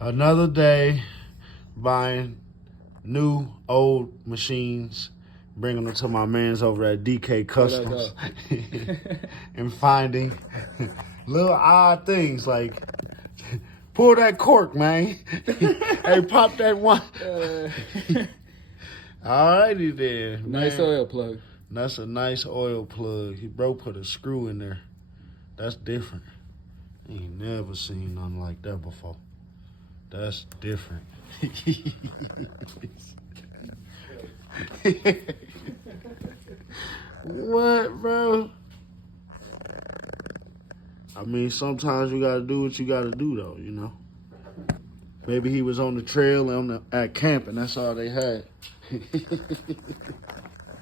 Another day buying new, old machines, bringing them to my mans over at DK Customs, and finding little odd things like, pull that cork, man. Hey, pop that one. Alrighty then, Nice man. oil plug. That's a nice oil plug. He bro put a screw in there. That's different. Ain't never seen nothing like that before. That's different. What, bro? I mean, sometimes you gotta do what you gotta do, though, you know? Maybe he was on the trail at camp and that's all they had.